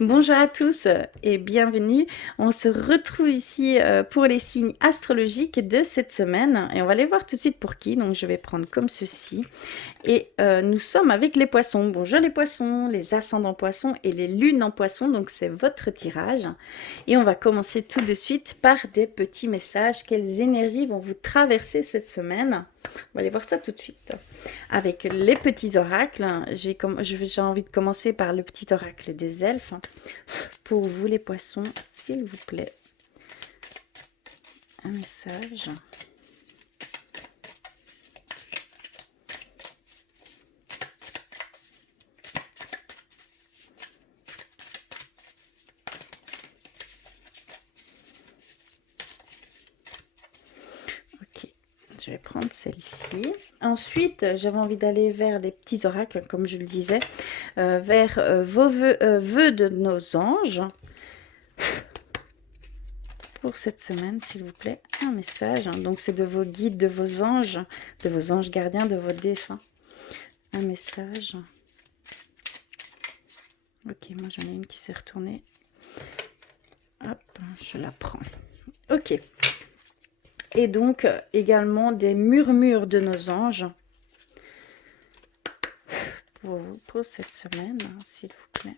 Bonjour à tous et bienvenue. On se retrouve ici pour les signes astrologiques de cette semaine et on va aller voir tout de suite pour qui. Donc je vais prendre comme ceci et nous sommes avec les poissons. Bonjour les poissons, les ascendants poissons et les lunes en poissons. Donc c'est votre tirage et on va commencer tout de suite par des petits messages. Quelles énergies vont vous traverser cette semaine? On va aller voir ça tout de suite. Avec les petits oracles, j'ai envie de commencer par le petit oracle des elfes. Pour vous les poissons, s'il vous plaît, un message. Ok, je vais prendre celle-ci. Ensuite, j'avais envie d'aller vers les petits oracles, comme je le disais, vers vos vœux de nos anges. Pour cette semaine, s'il vous plaît, un message. Donc, c'est de vos guides, de vos anges gardiens, de vos défunts. Un message. Ok, moi j'en ai une qui s'est retournée. Hop, je la prends. Ok. Et donc, également des murmures de nos anges. Pour vous, pour cette semaine, s'il vous plaît,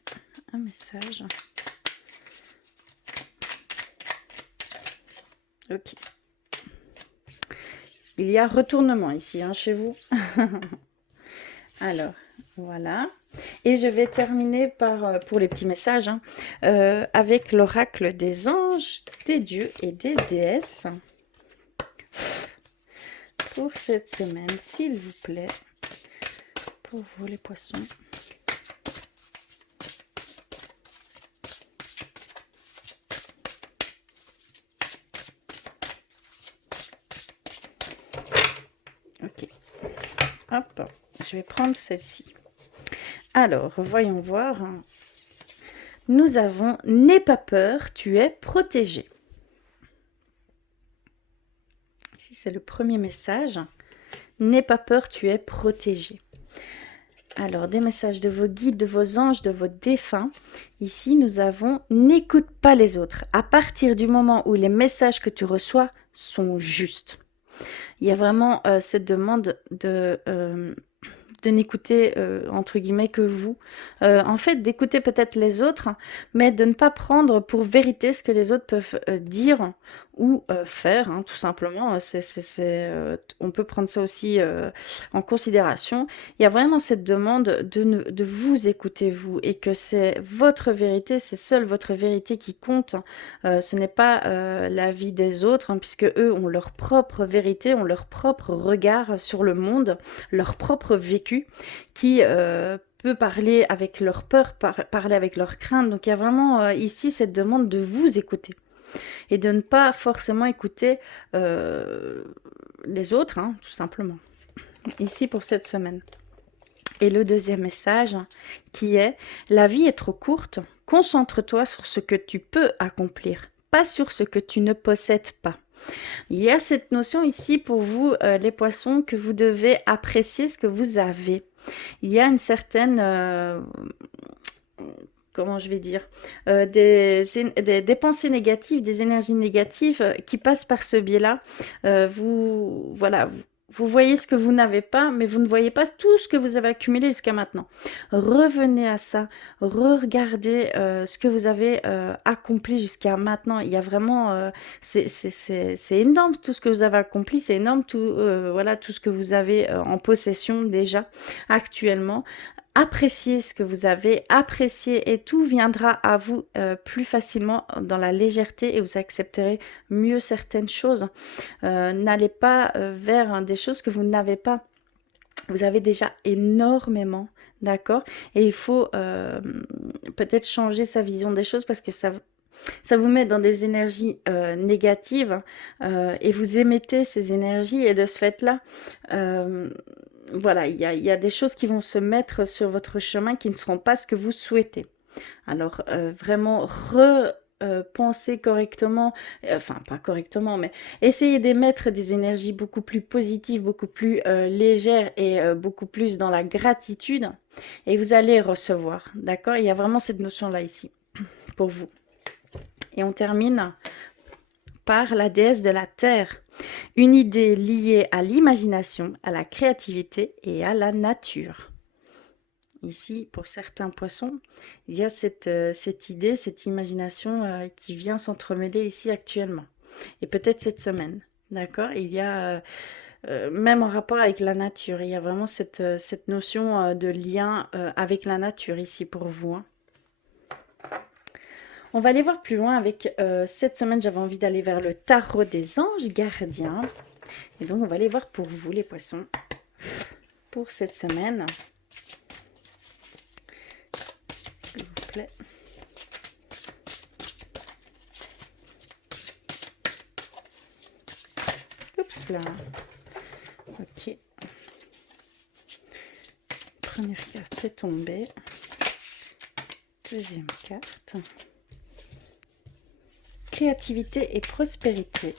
un message. Ok. Il y a retournement ici, chez vous. Alors, voilà. Et je vais terminer par, pour les petits messages, avec l'oracle des anges, des dieux et des déesses. Pour cette semaine, s'il vous plaît, pour vous les poissons. Ok. Hop, je vais prendre celle-ci. Alors, voyons voir. Nous avons « N'aie pas peur, tu es protégé ». Ici, c'est le premier message. « N'aie pas peur, tu es protégé ». Alors, des messages de vos guides, de vos anges, de vos défunts. Ici, nous avons « N'écoute pas les autres ». À partir du moment où les messages que tu reçois sont justes. Il y a vraiment cette demande de n'écouter, entre guillemets, que vous. En fait, d'écouter peut-être les autres, mais de ne pas prendre pour vérité ce que les autres peuvent dire ou faire, tout simplement. On peut prendre ça aussi en considération. Il y a vraiment cette demande de vous écouter, vous, et que c'est votre vérité, c'est seule votre vérité qui compte. Ce n'est pas la vie des autres, puisque eux ont leur propre vérité, ont leur propre regard sur le monde, leur propre vécu, qui peut parler avec leur peur, parler avec leur crainte. Donc il y a vraiment ici cette demande de vous écouter et de ne pas forcément écouter les autres, tout simplement. Ici pour cette semaine. Et le deuxième message qui est « La vie est trop courte, concentre-toi sur ce que tu peux accomplir, pas sur ce que tu ne possèdes pas. » Il y a cette notion ici pour vous, les poissons, que vous devez apprécier ce que vous avez. Il y a une certaine... comment je vais dire, des pensées négatives, des énergies négatives qui passent par ce biais-là. Voilà, vous voyez ce que vous n'avez pas, mais vous ne voyez pas tout ce que vous avez accumulé jusqu'à maintenant. Revenez à ça, regardez ce que vous avez accompli jusqu'à maintenant. Il y a vraiment, c'est énorme tout ce que vous avez accompli, c'est énorme voilà, tout ce que vous avez en possession déjà actuellement. Appréciez ce que vous avez, appréciez et tout viendra à vous plus facilement dans la légèreté et vous accepterez mieux certaines choses. N'allez pas vers des choses que vous n'avez pas. Vous avez déjà énormément, d'accord? Et il faut peut-être changer sa vision des choses parce que ça vous met dans des énergies négatives et vous émettez ces énergies et de ce fait-là, voilà, il y a des choses qui vont se mettre sur votre chemin qui ne seront pas ce que vous souhaitez. Alors, vraiment, pensez correctement, enfin pas correctement, mais essayez d'émettre des énergies beaucoup plus positives, beaucoup plus légères et beaucoup plus dans la gratitude et vous allez recevoir, d'accord? Il y a vraiment cette notion-là ici. pour vous. Et on termine par la déesse de la terre. Une idée liée à l'imagination, à la créativité et à la nature. Ici, pour certains poissons, il y a cette idée, cette imagination qui vient s'entremêler ici actuellement. Et peut-être cette semaine, d'accord? Il y a, même en rapport avec la nature, il y a vraiment cette notion de lien avec la nature ici pour vous, hein. On va aller voir plus loin avec cette semaine, j'avais envie d'aller vers le tarot des anges gardiens. Et donc, on va aller voir pour vous, les poissons, pour cette semaine. S'il vous plaît. Oups là. Ok. Première carte est tombée. Deuxième carte. Créativité et prospérité.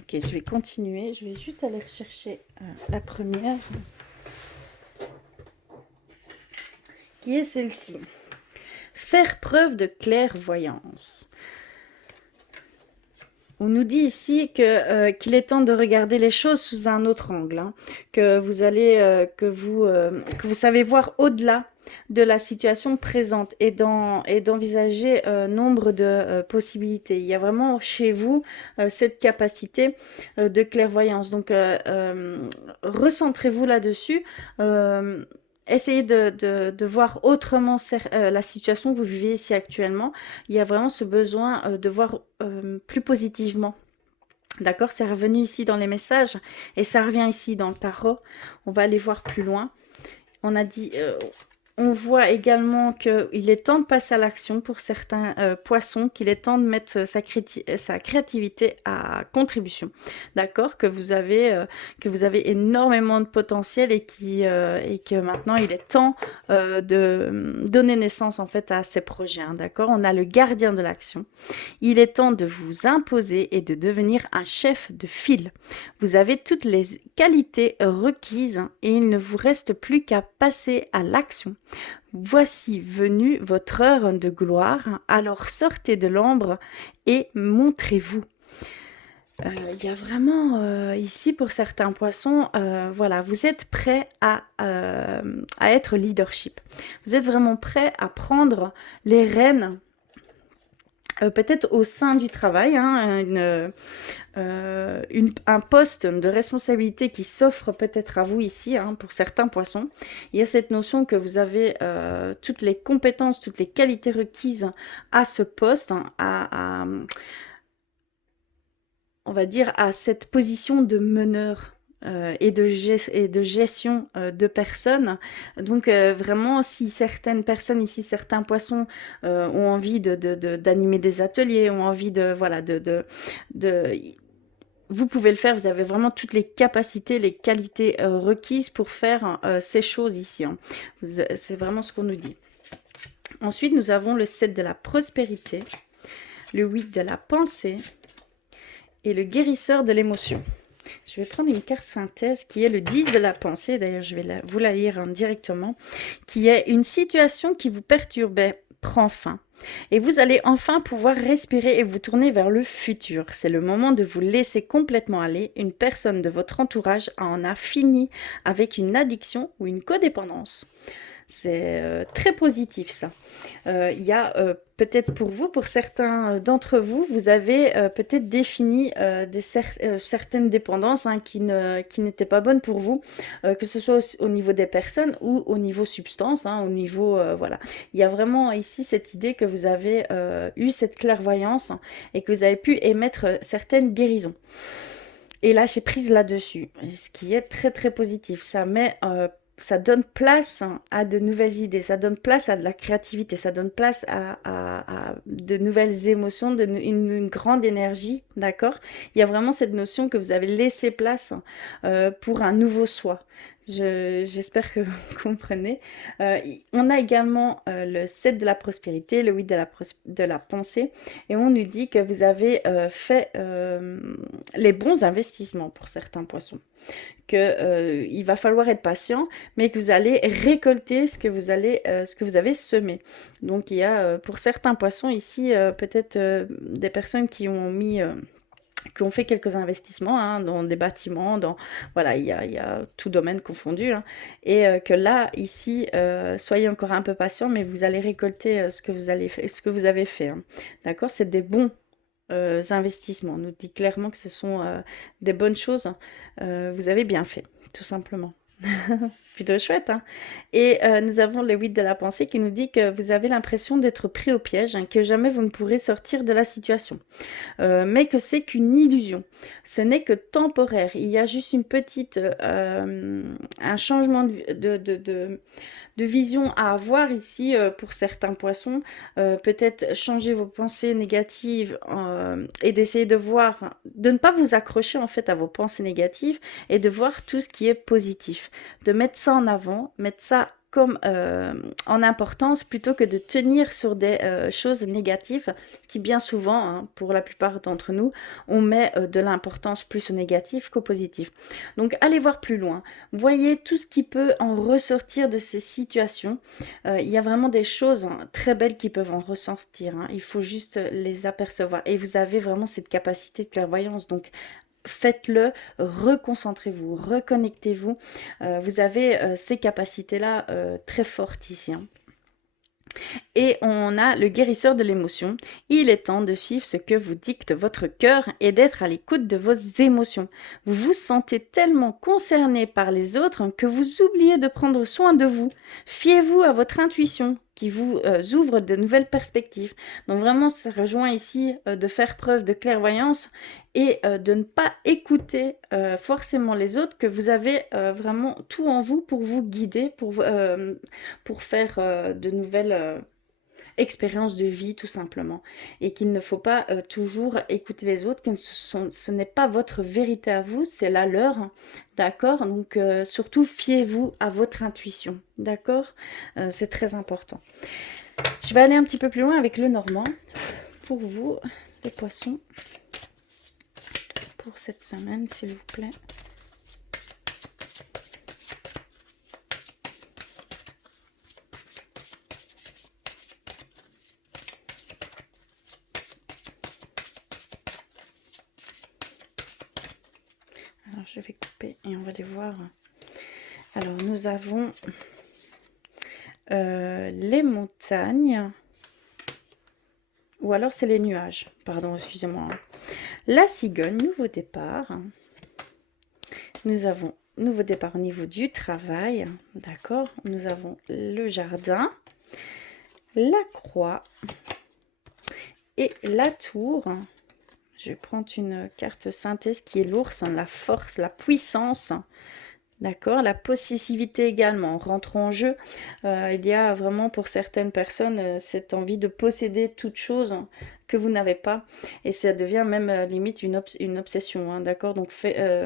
Ok, je vais continuer. Je vais juste aller rechercher la première, qui est celle-ci. Faire preuve de clairvoyance. On nous dit ici qu'il est temps de regarder les choses sous un autre angle, hein, que vous allez, que vous savez voir au-delà de la situation présente et d'envisager nombre de possibilités. Il y a vraiment chez vous cette capacité de clairvoyance. Donc, recentrez-vous là-dessus. Essayez de voir autrement la situation que vous vivez ici actuellement. Il y a vraiment ce besoin de voir plus positivement. D'accord? C'est revenu ici dans les messages et ça revient ici dans le tarot. On va aller voir plus loin. On a dit... on voit également qu'il est temps de passer à l'action pour certains poissons, qu'il est temps de mettre sa créativité à contribution. D'accord? Que vous avez énormément de potentiel et que maintenant il est temps de donner naissance en fait à ces projets. Hein, d'accord? On a le gardien de l'action. Il est temps de vous imposer et de devenir un chef de file. Vous avez toutes les qualités requises et il ne vous reste plus qu'à passer à l'action. Voici venue votre heure de gloire, alors sortez de l'ombre et montrez-vous. Il y a vraiment ici pour certains poissons, voilà, vous êtes prêts à être leadership. Vous êtes vraiment prêts à prendre les rênes. Peut-être au sein du travail, hein, un poste de responsabilité qui s'offre peut-être à vous ici, hein, pour certains poissons. Il y a cette notion que vous avez toutes les compétences, toutes les qualités requises à ce poste, hein, on va dire à cette position de meneur. Et de gestion de personnes. Donc vraiment, si certaines personnes ici, certains poissons ont envie d'animer des ateliers, ont envie vous pouvez le faire, vous avez vraiment toutes les capacités, les qualités requises pour faire ces choses ici. Hein. C'est vraiment ce qu'on nous dit. Ensuite, nous avons le 7 de la prospérité, le 8 de la pensée et le guérisseur de l'émotion. Je vais prendre une carte synthèse qui est le 10 de la pensée, d'ailleurs je vais vous la lire directement, qui est une situation qui vous perturbait prend fin. Et vous allez enfin pouvoir respirer et vous tourner vers le futur. C'est le moment de vous laisser complètement aller. Une personne de votre entourage en a fini avec une addiction ou une codépendance. C'est très positif ça. Il y a peut-être pour vous, pour certains d'entre vous, vous avez peut-être défini certaines dépendances hein, qui n'étaient pas bonnes pour vous, que ce soit au niveau des personnes ou au niveau substance, hein, au niveau voilà. Il y a vraiment ici cette idée que vous avez eu cette clairvoyance et que vous avez pu émettre certaines guérisons. Et lâcher prise là-dessus, ce qui est très très positif. Ça donne place à de nouvelles idées, ça donne place à de la créativité, ça donne place à de nouvelles émotions, une grande énergie, d'accord? Il y a vraiment cette notion que vous avez laissé place pour un nouveau soi. J'espère que vous comprenez. On a également le 7 de la prospérité, le 8 de la pensée, et on nous dit que vous avez fait les bons investissements pour certains poissons, que il va falloir être patient, mais que vous allez récolter ce que vous avez semé. Donc il y a pour certains poissons ici peut-être des personnes qui ont fait quelques investissements hein, dans des bâtiments, voilà, il y a tout domaine confondu, hein, et que là, ici, soyez encore un peu patient, mais vous allez récolter ce que vous avez fait, hein. D'accord? C'est des bons investissements. On nous dit clairement que ce sont des bonnes choses. Vous avez bien fait, tout simplement. Plutôt chouette, hein. Et nous avons le 8 de la pensée qui nous dit que vous avez l'impression d'être pris au piège, hein, que jamais vous ne pourrez sortir de la situation. Mais que c'est qu'une illusion. Ce n'est que temporaire. Il y a juste un changement de vision à avoir ici pour certains poissons. Peut-être changer vos pensées négatives et d'essayer de ne pas vous accrocher en fait à vos pensées négatives et de voir tout ce qui est positif. De mettre ça en avant, mettre ça comme en importance plutôt que de tenir sur des choses négatives qui bien souvent, hein, pour la plupart d'entre nous, on met de l'importance plus au négatif qu'au positif. Donc allez voir plus loin, voyez tout ce qui peut en ressortir de ces situations. Il y a vraiment des choses hein, très belles qui peuvent en ressortir, hein. Il faut juste les apercevoir et vous avez vraiment cette capacité de clairvoyance, donc faites-le, reconcentrez-vous, reconnectez-vous. Vous avez ces capacités-là très fortes ici, hein. Et on a le guérisseur de l'émotion. Il est temps de suivre ce que vous dicte votre cœur et d'être à l'écoute de vos émotions. Vous vous sentez tellement concerné par les autres que vous oubliez de prendre soin de vous. Fiez-vous à votre intuition qui vous ouvre de nouvelles perspectives. Donc vraiment, ça rejoint ici de faire preuve de clairvoyance et de ne pas écouter forcément les autres, que vous avez vraiment tout en vous pour vous guider, pour faire de nouvelles expériences de vie tout simplement. Et qu'il ne faut pas toujours écouter les autres, que ce n'est pas votre vérité à vous, c'est la leur, hein. D'accord? Donc surtout fiez-vous à votre intuition. D'accord? C'est très important. Je vais aller un petit peu plus loin avec le normand pour vous, les poissons, pour cette semaine, s'il vous plaît. Alors, je vais couper et on va les voir. Alors, nous avons les montagnes. Ou alors, c'est les nuages. Pardon, excusez-moi. La cigogne, nouveau départ. Nous avons nouveau départ au niveau du travail. D'accord. Nous avons le jardin, la croix et la tour. Je vais prendre une carte synthèse qui est l'ours, la force, la puissance. D'accord, la possessivité également rentre en jeu. Il y a vraiment pour certaines personnes cette envie de posséder toute chose que vous n'avez pas. Et ça devient même limite une obsession. Hein, d'accord, donc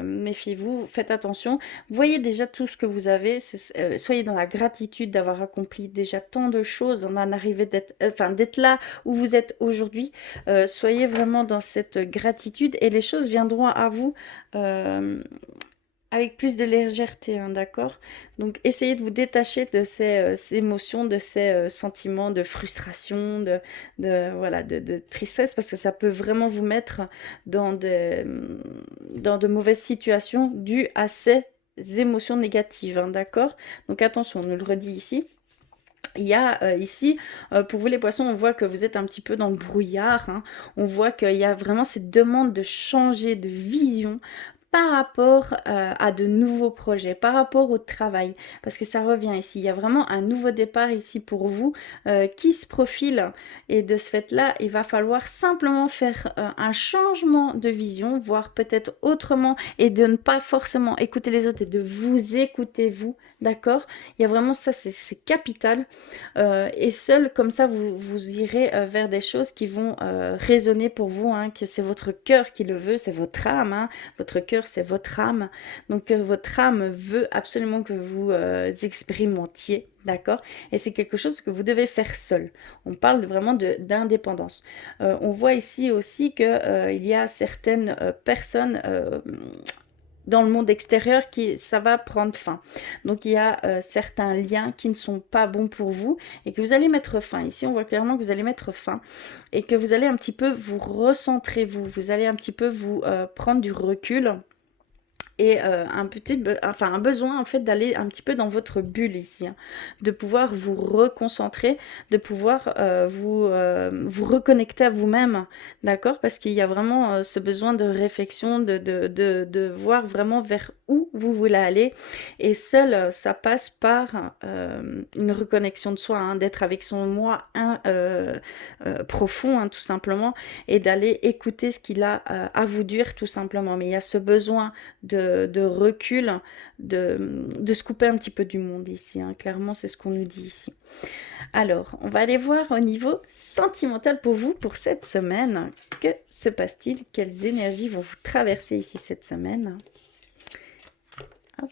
méfiez-vous, faites attention. Voyez déjà tout ce que vous avez. Soyez dans la gratitude d'avoir accompli déjà tant de choses, en arriver d'être là où vous êtes aujourd'hui. Soyez vraiment dans cette gratitude et les choses viendront à vous avec plus de légèreté, hein, d'accord? Donc, essayez de vous détacher de ces émotions, de ces sentiments de frustration, voilà, de tristesse, parce que ça peut vraiment vous mettre dans de mauvaises situations dues à ces émotions négatives, hein, d'accord? Donc, attention, on nous le redit ici. Il y a ici, pour vous les poissons, on voit que vous êtes un petit peu dans le brouillard, hein. On voit qu'il y a vraiment cette demande de changer de vision par rapport à de nouveaux projets, par rapport au travail, parce que ça revient ici. Il y a vraiment un nouveau départ ici pour vous qui se profile, et de ce fait-là, il va falloir simplement faire un changement de vision, voire peut-être autrement, et de ne pas forcément écouter les autres et de vous écouter vous, d'accord? Il y a vraiment ça, c'est capital, et seul comme ça, vous irez vers des choses qui vont résonner pour vous, hein, que c'est votre cœur qui le veut, c'est votre âme, hein, votre cœur extérieur, c'est votre âme. Donc votre âme veut absolument que vous expérimentiez, d'accord? Et c'est quelque chose que vous devez faire seul. On parle vraiment d'indépendance. On voit ici aussi que il y a certaines personnes dans le monde extérieur qui ça va prendre fin. Donc il y a certains liens qui ne sont pas bons pour vous et que vous allez mettre fin. Ici on voit clairement que vous allez mettre fin et que vous allez un petit peu vous recentrer, vous allez un petit peu vous prendre du recul et un besoin en fait d'aller un petit peu dans votre bulle ici, hein, de pouvoir vous reconcentrer, de pouvoir vous reconnecter à vous-même, d'accord, parce qu'il y a vraiment ce besoin de réflexion, de voir vraiment vers où vous voulez aller, et seul ça passe par une reconnexion de soi, hein, d'être avec son moi profond, hein, tout simplement, et d'aller écouter ce qu'il a à vous dire tout simplement. Mais il y a ce besoin de recul, de se couper un petit peu du monde ici, hein. Clairement, c'est ce qu'on nous dit ici. Alors, on va aller voir au niveau sentimental pour vous pour cette semaine. Que se passe-t-il? Quelles énergies vont vous traverser ici cette semaine? Hop.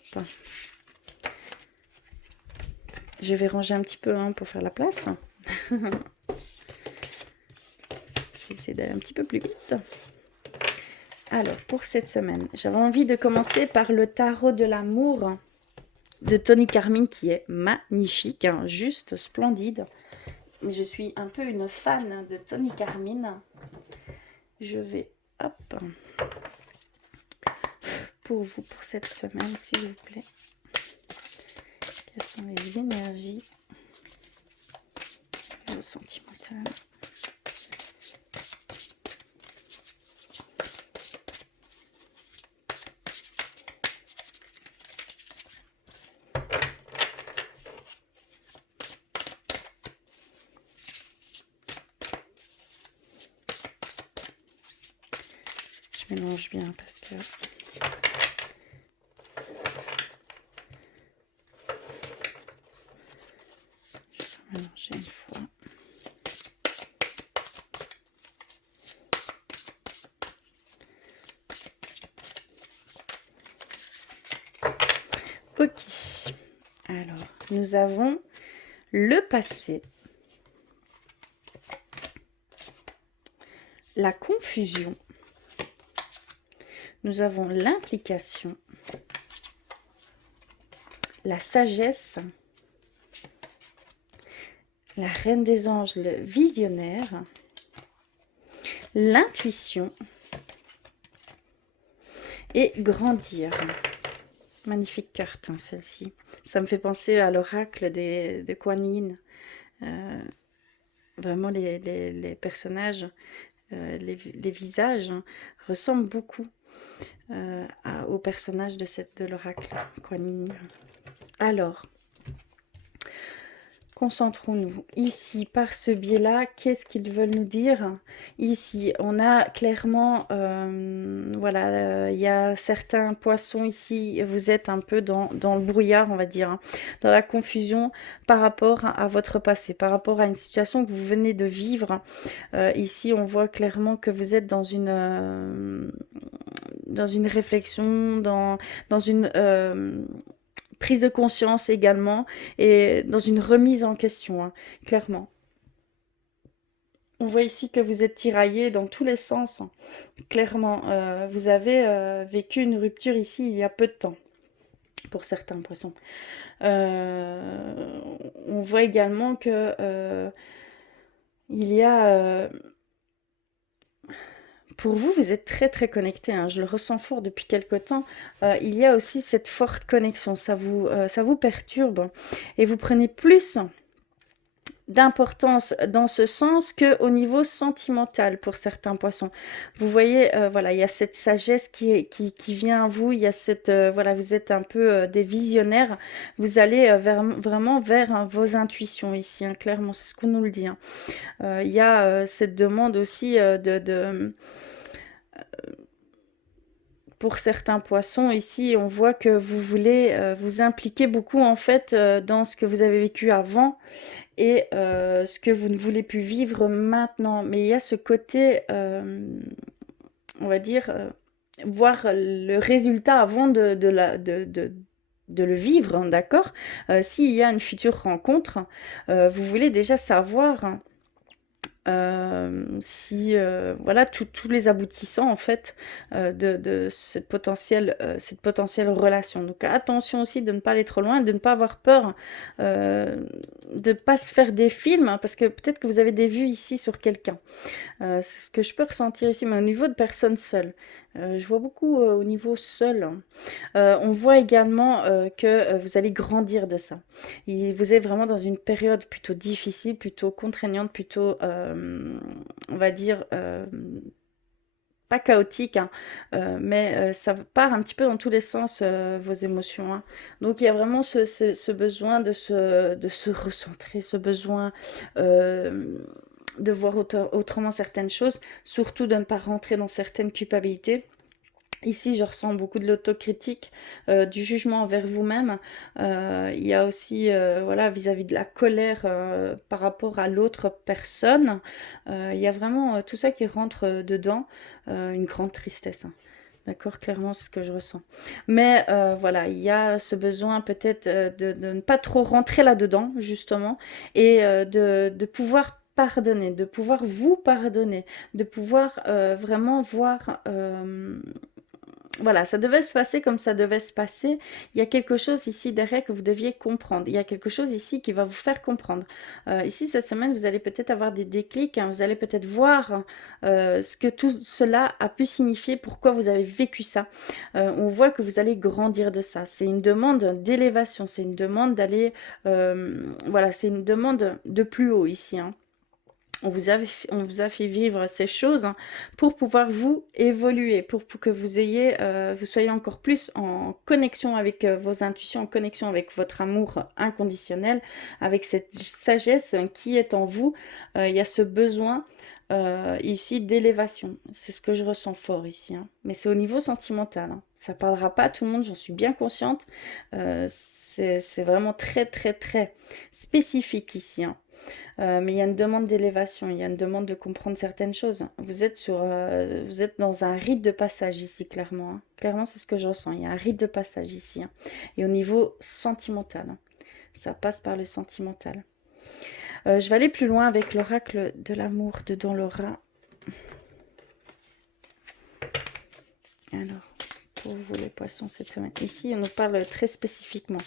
Je vais ranger un petit peu, hein, pour faire la place. Je vais essayer d'aller un petit peu plus vite. Alors, pour cette semaine, j'avais envie de commencer par le tarot de l'amour de Tony Carmine, qui est magnifique, hein, juste splendide. Mais je suis un peu une fan de Tony Carmine. Je vais, hop, pour vous, pour cette semaine, s'il vous plaît. Quelles sont les énergies? Le sentimental. Je mélange bien parce que je vais mélanger une fois. Ok, alors nous avons le passé, la confusion, nous avons l'implication, la sagesse, la reine des anges, le visionnaire, l'intuition et grandir. Magnifique carte, hein, celle-ci. Ça me fait penser à l'oracle de Kuan Yin. Vraiment, les personnages, les visages, hein, ressemblent beaucoup aux personnages de l'oracle Kuan Yin. Alors, concentrons-nous ici par ce biais-là. Qu'est-ce qu'ils veulent nous dire? Ici, on a clairement, voilà, il y a certains poissons ici, vous êtes un peu dans le brouillard, on va dire, hein, dans la confusion par rapport à votre passé, par rapport à une situation que vous venez de vivre. Ici, on voit clairement que vous êtes dans une réflexion, dans une prise de conscience également, et dans une remise en question, hein, clairement. On voit ici que vous êtes tiraillé dans tous les sens, hein. Clairement, vous avez vécu une rupture ici il y a peu de temps, pour certains poissons. On voit également que il y a... pour vous, vous êtes très très connecté, hein, je le ressens fort depuis quelque temps. Il y a aussi cette forte connexion, ça vous perturbe et vous prenez plus d'importance dans ce sens que au niveau sentimental pour certains poissons. Vous voyez, voilà, il y a cette sagesse qui vient à vous, il y a cette, voilà, vous êtes un peu des visionnaires, vous allez vraiment vers, hein, vos intuitions ici, hein, clairement, c'est ce qu'on nous le dit, hein. Il y a cette demande aussi pour certains poissons, ici, on voit que vous voulez vous impliquer beaucoup en fait dans ce que vous avez vécu avant et ce que vous ne voulez plus vivre maintenant. Mais il y a ce côté, on va dire, voir le résultat avant de le vivre, hein, d'accord? S'il y a une future rencontre, vous voulez déjà savoir, hein, si voilà tous les aboutissants en fait de cette potentielle relation. Donc attention aussi de ne pas aller trop loin, de ne pas avoir peur, de ne pas se faire des films, hein, parce que peut-être que vous avez des vues ici sur quelqu'un. C'est ce que je peux ressentir ici, mais au niveau de personnes seules. Je vois beaucoup au niveau seul, hein. On voit également que vous allez grandir de ça. Et vous êtes vraiment dans une période plutôt difficile, plutôt contraignante, plutôt, on va dire, pas chaotique, hein, mais ça part un petit peu dans tous les sens, vos émotions, hein. Donc il y a vraiment ce besoin de se recentrer, ce besoin de voir autrement certaines choses, surtout de ne pas rentrer dans certaines culpabilités. Ici, je ressens beaucoup de l'autocritique, du jugement envers vous-même. Il y a aussi, voilà, vis-à-vis de la colère par rapport à l'autre personne. Il y a vraiment tout ça qui rentre dedans, une grande tristesse, hein. D'accord, clairement, c'est ce que je ressens. Mais voilà, il y a ce besoin peut-être de ne pas trop rentrer là-dedans, justement, et de pouvoir pardonner, de pouvoir vous pardonner, de pouvoir vraiment voir voilà, ça devait se passer comme ça devait se passer. Il y a quelque chose ici derrière que vous deviez comprendre. Il y a quelque chose ici qui va vous faire comprendre. Ici, cette semaine, vous allez peut-être avoir des déclics, hein, vous allez peut-être voir ce que tout cela a pu signifier, pourquoi vous avez vécu ça. On voit que vous allez grandir de ça. C'est une demande d'élévation, c'est une demande d'aller... voilà, c'est une demande de plus haut ici, hein. On vous a fait vivre ces choses, hein, pour pouvoir vous évoluer, pour que vous ayez, vous soyez encore plus en connexion avec vos intuitions, en connexion avec votre amour inconditionnel, avec cette sagesse qui est en vous. Il y a ce besoin ici d'élévation. C'est ce que je ressens fort ici, hein. Mais c'est au niveau sentimental, hein. Ça parlera pas à tout le monde, j'en suis bien consciente. C'est vraiment très très très spécifique ici, hein. Mais il y a une demande d'élévation, il y a une demande de comprendre certaines choses. Vous êtes dans un rite de passage ici, clairement, hein. Clairement, c'est ce que je ressens. Il y a un rite de passage ici, hein. Et au niveau sentimental, hein, ça passe par le sentimental. Je vais aller plus loin avec l'oracle de l'amour de Don Laura. Alors, pour vous les poissons cette semaine. Ici, on nous parle très spécifiquement.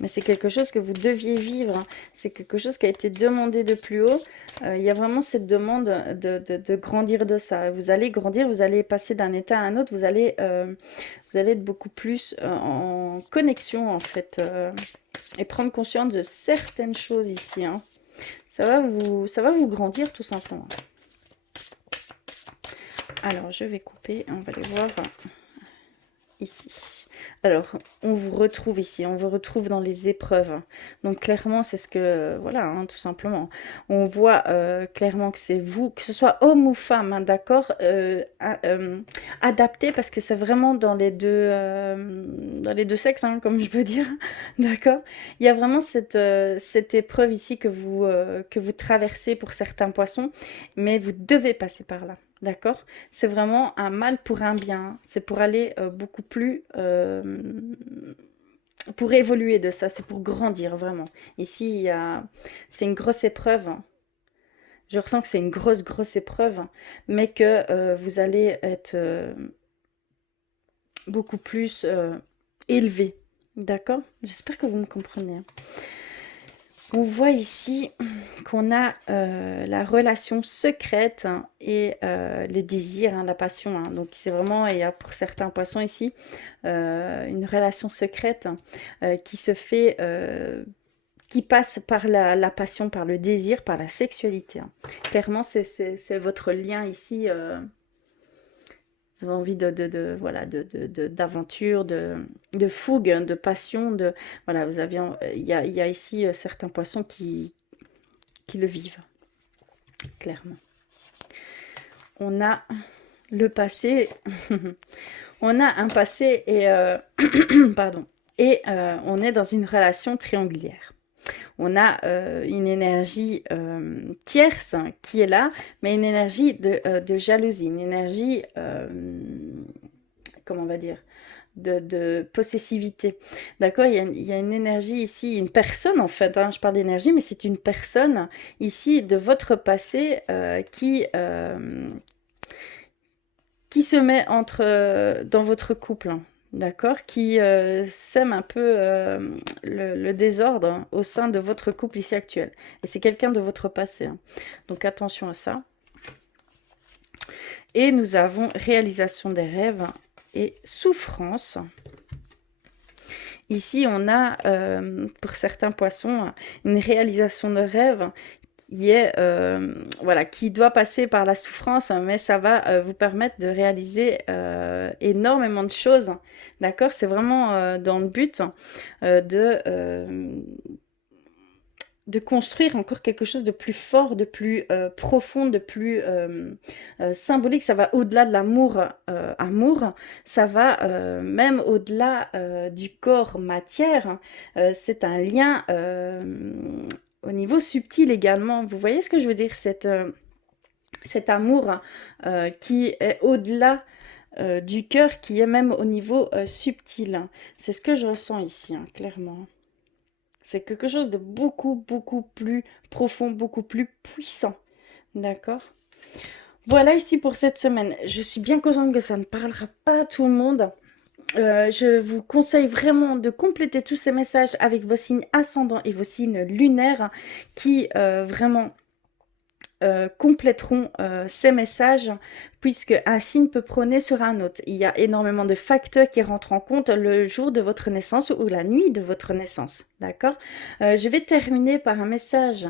Mais c'est quelque chose que vous deviez vivre, hein. C'est quelque chose qui a été demandé de plus haut. Il y a vraiment cette demande de grandir de ça. Vous allez grandir, vous allez passer d'un état à un autre, vous allez être beaucoup plus en connexion, en fait, et prendre conscience de certaines choses ici, hein. Ça va vous grandir, tout simplement. Alors, je vais couper, on va les voir ici. Alors, on vous retrouve ici, on vous retrouve dans les épreuves. Donc, clairement, c'est ce que... voilà, hein, tout simplement. On voit clairement que c'est vous, que ce soit homme ou femme, hein, d'accord, adapté, parce que c'est vraiment dans les deux sexes, hein, comme je peux dire, d'accord. Il y a vraiment cette épreuve ici que vous traversez pour certains poissons, mais vous devez passer par là. D'accord? C'est vraiment un mal pour un bien. C'est pour aller beaucoup plus... pour évoluer de ça. C'est pour grandir, vraiment. Ici, c'est une grosse épreuve. Je ressens que c'est une grosse, grosse épreuve. Mais que vous allez être beaucoup plus élevé. D'accord? J'espère que vous me comprenez. On voit ici qu'on a la relation secrète, hein, et le désir, hein, la passion, hein. Donc c'est vraiment, il y a pour certains poissons ici, une relation secrète qui se fait, qui passe par la passion, par le désir, par la sexualité, hein. Clairement, c'est votre lien ici. Vous avez envie voilà, d'aventure, de fougue, de passion, voilà, vous avez, il y a ici certains poissons qui le vivent, clairement. On a le passé, on a un passé et, pardon, et on est dans une relation triangulaire. on a une énergie tierce qui est là, mais une énergie de jalousie, une énergie, comment on va dire, de possessivité. D'accord, il y a une énergie ici, une personne en fait, hein, je parle d'énergie, mais c'est une personne ici de votre passé qui se met dans votre couple. Hein. D'accord, qui sème un peu le désordre hein, au sein de votre couple ici actuel. Et c'est quelqu'un de votre passé. Hein. Donc attention à ça. Et nous avons réalisation des rêves et souffrance. Ici, on a, pour certains poissons, une réalisation de rêve qui est, voilà, qui doit passer par la souffrance, mais ça va vous permettre de réaliser énormément de choses. D'accord? C'est vraiment dans le but de construire encore quelque chose de plus fort, de plus profond, de plus symbolique. Ça va au-delà de l'amour, amour. Ça va même au-delà du corps matière. C'est un lien au niveau subtil également. Vous voyez ce que je veux dire? Cet amour qui est au-delà du cœur, qui est même au niveau subtil. C'est ce que je ressens ici, hein, clairement. C'est quelque chose de beaucoup, beaucoup plus profond, beaucoup plus puissant. D'accord? Voilà ici pour cette semaine. Je suis bien consciente que ça ne parlera pas à tout le monde. Je vous conseille vraiment de compléter tous ces messages avec vos signes ascendants et vos signes lunaires qui vraiment compléteront ces messages puisque un signe peut prôner sur un autre. Il y a énormément de facteurs qui rentrent en compte le jour de votre naissance ou la nuit de votre naissance. D'accord? Je vais terminer par un message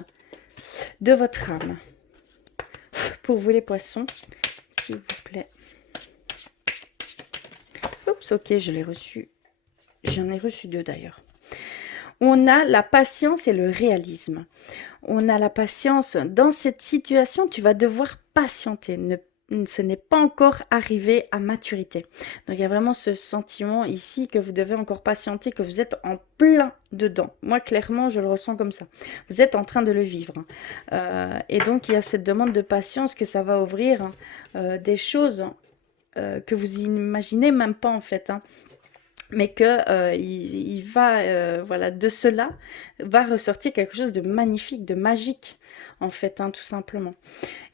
de votre âme. Pour vous les poissons, s'il vous plaît. Oups, ok, je l'ai reçu. J'en ai reçu 2 d'ailleurs. On a la patience et le réalisme. On a la patience. Dans cette situation, tu vas devoir patienter. Ce n'est pas encore arrivé à maturité. Donc, il y a vraiment ce sentiment ici que vous devez encore patienter, que vous êtes en plein dedans. Moi, clairement, je le ressens comme ça. Vous êtes en train de le vivre. Et donc, il y a cette demande de patience que ça va ouvrir des choses que vous imaginez même pas, en fait. Hein. Mais que il va voilà, de cela va ressortir quelque chose de magnifique, de magique en fait, hein, tout simplement.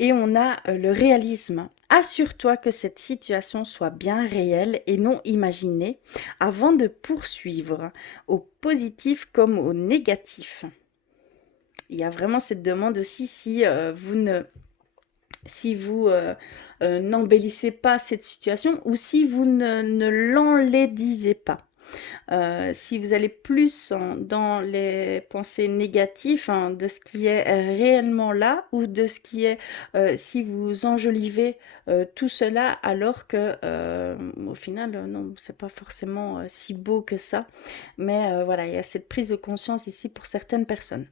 Et on a le réalisme. Assure-toi que cette situation soit bien réelle et non imaginée avant de poursuivre au positif comme au négatif. Il y a vraiment cette demande aussi si vous n'embellissez pas cette situation ou si vous ne l'enlaidisez pas. Si vous allez plus dans les pensées négatives hein, de ce qui est réellement là ou de ce qui est si vous enjolivez tout cela alors que au final non c'est pas forcément si beau que ça mais voilà il y a cette prise de conscience ici pour certaines personnes.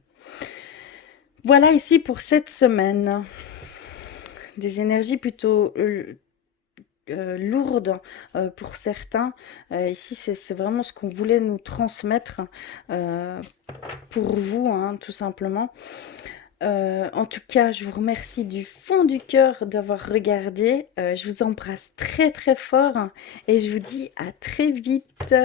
Voilà ici pour cette semaine des énergies plutôt lourdes pour certains. Ici, c'est vraiment ce qu'on voulait nous transmettre pour vous, hein, tout simplement. En tout cas, je vous remercie du fond du cœur d'avoir regardé. Je vous embrasse très très fort et je vous dis à très vite.